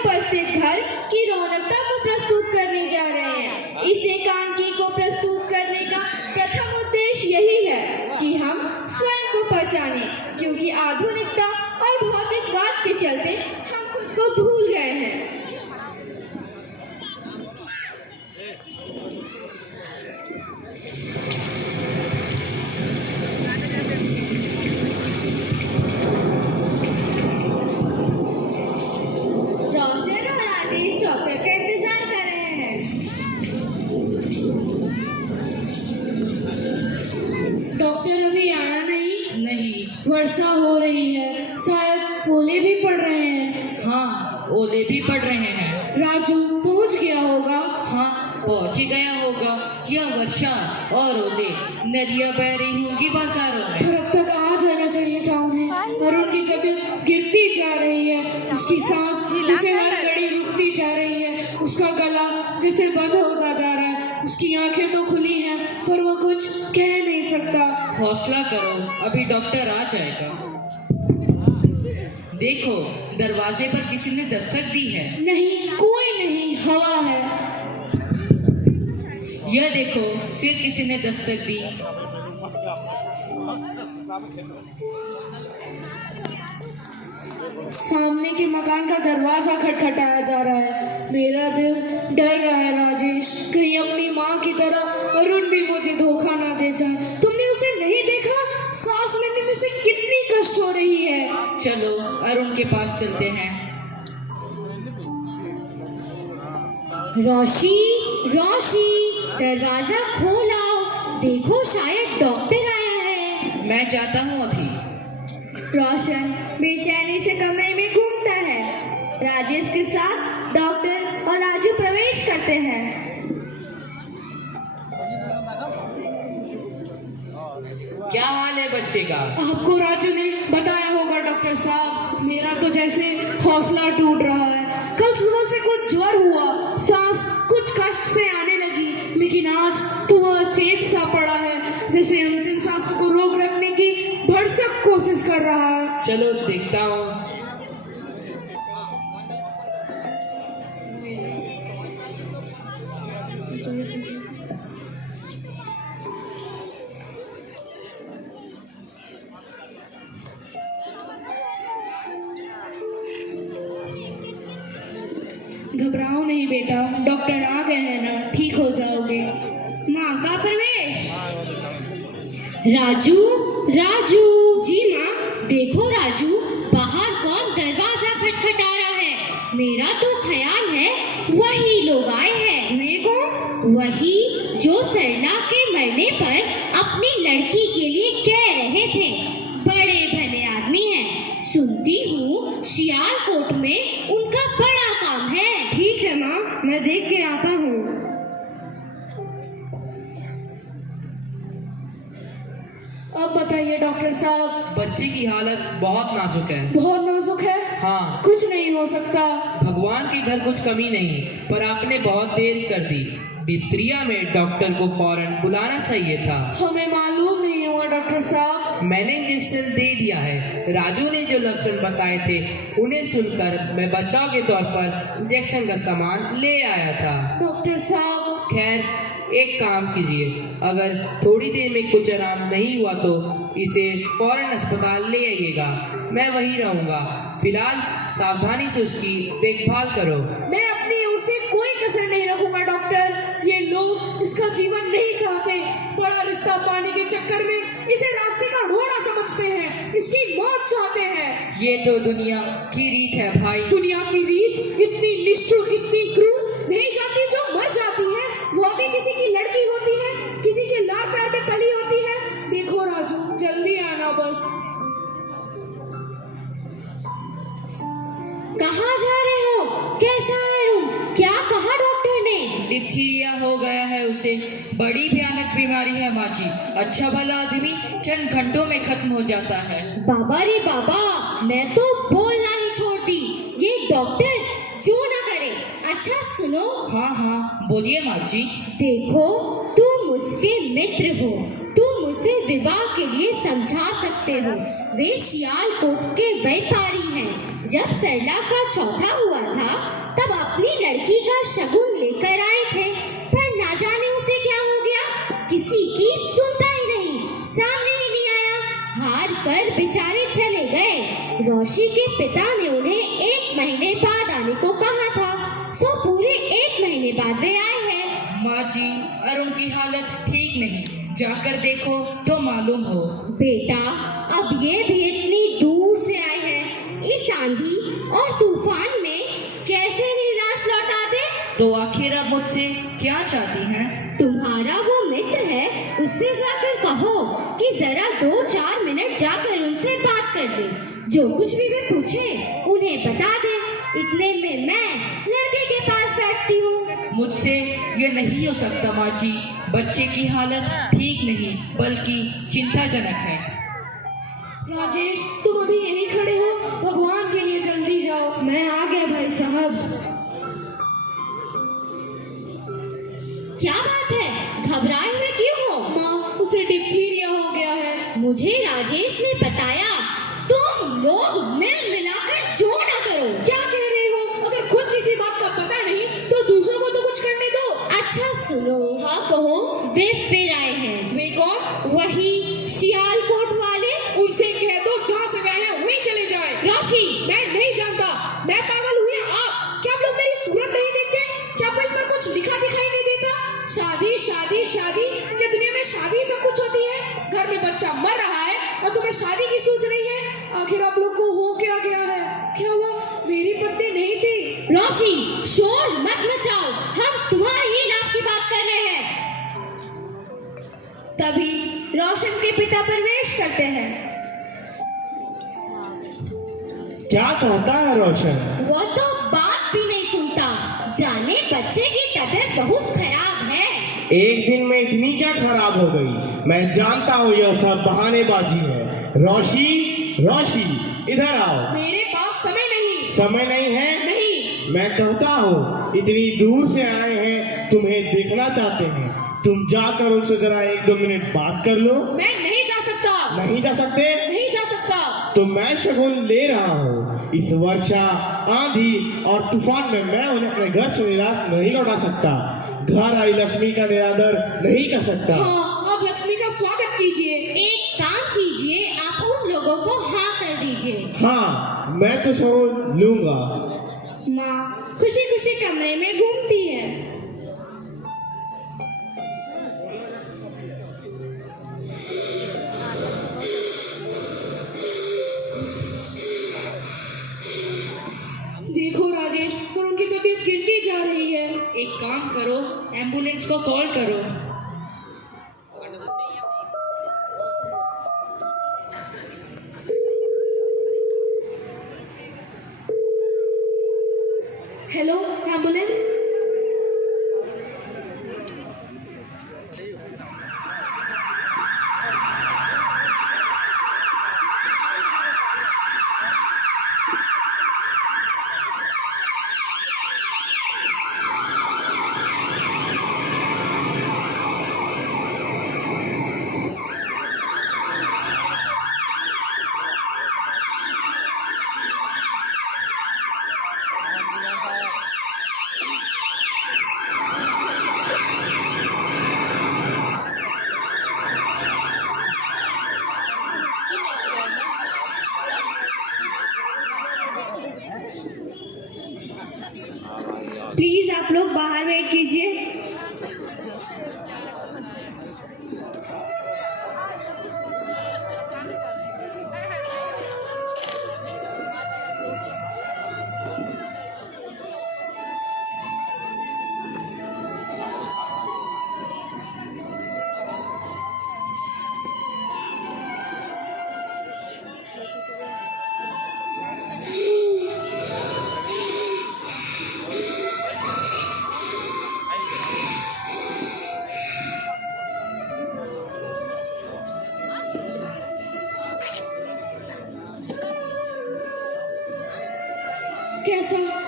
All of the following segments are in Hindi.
उपस्थित घर की रौनकता को प्रस्तुत करने जा रहे हैं। इस एकांकी को प्रस्तुत करने का प्रथम उद्देश्य यही है कि हम स्वयं को पहचानें, क्योंकि आधुनिकता और भौतिकवाद के चलते हम खुद को भूल गए हैं। रोशन और आदेश डॉक्टर का इंतजार कर रहे हैं। डॉक्टर अभी आया नहीं। वर्षा हो रही है, शायद ओले भी पड़ रहे हैं। हाँ, ओले भी पड़ रहे हैं। राजू पहुंच गया होगा। हाँ, पहुंच ही गया होगा। यह वर्षा और ओले नदियां बह रही होंगी बाजारों में। पर अब तक आ जाना चाहिए था उन्हें। अरुण की तबीयत गिरती जा रही है, उसकी सांस जैसे हर घड़ी रुकती जा रही है, उसका गला जैसे बंद होता जा रहा है। उसकी आंखें तो खुली हैं पर वो कुछ कह नहीं सकता। हौसला करो, अभी डॉक्टर आ जाएगा। देखो, दरवाजे पर किसी ने दस्तक दी है। नहीं, कोई नहीं, हवा है। यह देखो, फिर किसी ने दस्तक दी। सामने के मकान का दरवाजा खटखटाया जा रहा है। मेरा दिल डर रहा है राजेश, कहीं अपनी माँ की तरह अरुण भी मुझे धोखा ना दे जाए। तुमने उसे नहीं देखा? सांस लेने में उसे कितनी कष्ट हो रही है। चलो अरुण के पास चलते हैं। रोशी, रोशी, दरवाजा खोलो, देखो शायद डॉक्टर आया है। मैं जाता हूँ अभी। रोशन बेचैनी से कमरे में घूमता है। राजेश के साथ डॉक्टर और राजू प्रवेश करते हैं। क्या हाल है बच्चे का? आपको राजू ने बताया होगा डॉक्टर साहब, मेरा तो जैसे हौसला टूट रहा है। कल सुबह से कुछ ज्वर हुआ, सांस कुछ कष्ट से आने लगी, लेकिन आज तो वह चेत सा पड़ा है, जैसे अंतिम सांसों को रोक रखने की भरसक कोशिश कर रहा है। चलो देखता हूँ। घबराओ नहीं बेटा, डॉक्टर आ गए हैं ना, ठीक हो जाओगे। माँ का प्रवेश। राजू, राजू। जी माँ। देखो राजू, बाहर कौन दरवाजा खटखटा रहा है? मेरा तो ख्याल है वही लोग आए हैं। वे कौन? वही जो सरला के मरने पर अपनी लड़की के लिए कह रहे थे। बड़े भले आदमी हैं। सुनती हूँ सियालकोट में उनका बड़ा काम है। ठीक है माँ, मैं देख के आता हूँ। अब बताइए डॉक्टर साहब। बच्चे की हालत बहुत नाजुक है। बहुत नाजुक है? हाँ। कुछ नहीं हो सकता। भगवान के घर कुछ कमी नहीं, पर आपने बहुत देर कर दी। भित्रिया में डॉक्टर को फौरन बुलाना चाहिए था। हमें मालूम नहीं हुआ डॉक्टर साहब। मैंने इंजेक्शन दे दिया है। राजू ने जो लक्षण बताए थे उन्हें सुनकर मैं बचाव के तौर पर इंजेक्शन का सामान ले आया था। डॉक्टर साहब। खैर, एक काम कीजिए, अगर थोड़ी देर में कुछ आराम नहीं हुआ तो इसे फौरन अस्पताल ले आइएगा। मैं वहीं रहूंगा। फिलहाल सावधानी से उसकी देखभाल करो। मैं अपनी ओर से कोई कसर नहीं रखूंगा डॉक्टर। ये लोग इसका जीवन नहीं चाहते। बड़ा रिश्ता पाने के चक्कर में इसे रास्ते का रोड़ा समझते हैं, इसकी मौत चाहते हैं। ये तो दुनिया की रीत है भाई। दुनिया की रीत इतनी निष्ठुर, इतनी क्रूर नहीं जाती। जो मर जाती है वो भी किसी की लड़की होती है, किसी के लार पैर में पली होती है। देखो राजू, जल्दी आना बस। कहाँ जा रहे हो? कैसा है रूम? क्या कहा डॉक्टर ने? डिप्थीरिया हो गया है उसे। बड़ी भयानक बीमारी है माँ जी। अच्छा भला आदमी चंद घंटों में खत्म हो जाता है। बाबा रे बाबा, मैं तो बोलना ही छोड़ दी। ये डॉक्टर जो ना करे। अच्छा सुनो। हाँ हाँ, बोलिए माँ जी। देखो, तुम उसके मित्र हो, तुम उसे विवाह के लिए समझा सकते हो। वे सियालकोट के व्यापारी हैं। जब सरला का चौथा हुआ था तब अपनी लड़की का शगुन लेकर आए थे, पर ना जाने उसे क्या हो गया, किसी की सुनता ही नहीं, सामने ही नहीं आया। हार कर बेचारे चले गए। रोशी के पिता ने उन्हें 1 महीने बाद आने को कहा था, सो पूरे 1 महीने बाद वे आए हैं। माँ जी, अरुण की हालत ठीक नहीं, जाकर देखो तो मालूम हो। बेटा, अब ये भी इतनी दूर से आए हैं, इस आंधी और तूफान में कैसे निराश लौटा दे? तो आखिर अब मुझसे क्या चाहती हैं? तुम्हारा वो मित्र है, उससे जाकर कहो कि जरा 2-4 मिनट जाकर उनसे बात कर दे। जो कुछ भी वे पूछे उन्हें बता दे। इतने में मैं लड़के के पास बैठती हूँ। मुझसे ये नहीं हो सकता माँ जी, बच्चे की हालत ठीक नहीं बल्कि चिंताजनक है। राजेश, तुम अभी यहीं खड़े हो? भगवान के लिए जल्दी जाओ। मैं आ गया भाई साहब। क्या बात है, घबराए हुए क्यों हो? माँ, उसे डिप्थीरिया हो गया है। मुझे राजेश ने बताया। तुम लोग मिल मिलाकर जो ना करो। क्या कह रहे हो? अगर खुद किसी बात का पता नहीं तो दूसरों को तो कुछ करने दो। अच्छा सुनो। हाँ कहो। वे फिर आए हैं। वे कौन? वही सियालकोट वाले। उनसे कह दो जहाँ से गए हैं वहीं चले जाए। रोशी, मैं नहीं जानता। मैं पागल हुई या आप? क्या आप लोग मेरी सूरत नहीं देखते? क्या आपको इसमें कुछ दिखाई नहीं देता? शादी शादी शादी, क्या दुनिया में शादी सब कुछ होती है? घर में बच्चा मर रहा है और तुम्हें शादी की सोच रही है? आखिर आप लोग को हो क्या गया है? क्या हुआ? मेरी पत्नी नहीं थी। रोशी, शोर मत मचाओ, हम तुम्हारे ही लाभ की बात कर रहे हैं। तभी रोशन के पिता प्रवेश करते हैं। क्या कहता है रोशन? वो तो बात भी नहीं सुनता। जाने बच्चे की तबीयत बहुत खराब है। एक दिन में इतनी क्या खराब हो गई? मैं जानता हूँ यह सब बहानेबाजी है। रोशी, रोशी, इधर आओ। मेरे पास समय नहीं। समय नहीं है? नहीं। मैं कहता हूँ इतनी दूर से आए हैं, तुम्हें देखना चाहते हैं। तुम जाकर उनसे जरा 1-2 मिनट बात कर लो। मैं नहीं जा सकता। नहीं जा सकते? नहीं जा सकता। तो मैं शगुन ले रहा हूँ। इस वर्षा, आंधी और तूफान में मैं उन्हें अपने घर से निराश नहीं लौटा सकता। घर आई लक्ष्मी का निरादर नहीं कर सकता। हाँ, आप लक्ष्मी का स्वागत कीजिए। एक काम कीजिए, आप उन लोगों को हाँ कर दीजिए। हाँ, मैं तो शगुन लूंगा। माँ खुशी खुशी कमरे में घूमती है। देखो राजेश, और उनकी तबीयत गिरती जा रही है। एक काम करो, एम्बुलेंस को कॉल करो। Hello, ambulance. प्लीज आप लोग बाहर वेट कीजिए।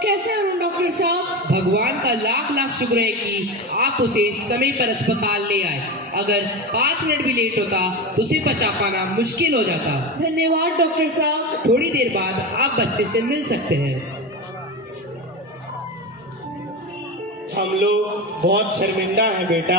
कैसे करूं डॉक्टर साहब? भगवान का लाख लाख शुक्र है कि आप उसे समय पर अस्पताल ले आए। अगर 5 मिनट भी लेट होता तो उसे बचा पाना मुश्किल हो जाता। धन्यवाद डॉक्टर साहब। थोड़ी देर बाद आप बच्चे से मिल सकते हैं। हम लोग बहुत शर्मिंदा हैं बेटा,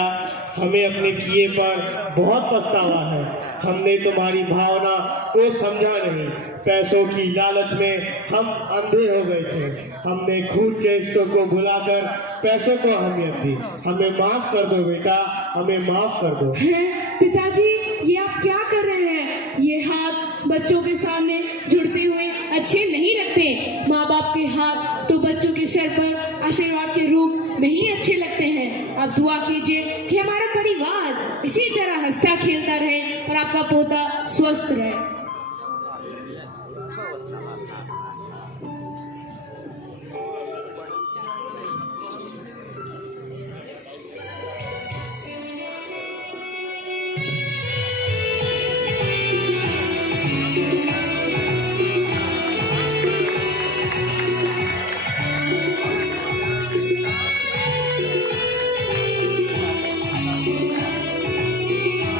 हमें अपने किए पर बहुत पछतावा है। हमने तुम्हारी भावना को समझा नहीं, पैसों की लालच में हम अंधे हो गए थे। हमने खून के रिश्तों को भुलाकर पैसों को अहमियत दी। हमें माफ कर दो बेटा, हमें माफ कर दो। हैं पिताजी, ये आप क्या कर रहे हैं? ये हाथ बच्चों के सामने जुड़ते हुए अच्छे नहीं लगते। माँ बाप के हाथ तो बच्चों के सर पर आशीर्वाद के रूप में ही अच्छे लगते हैं। आप दुआ कीजिए कि हमारा परिवार इसी तरह हंसता खेलता रहे और आपका पोता स्वस्थ रहे।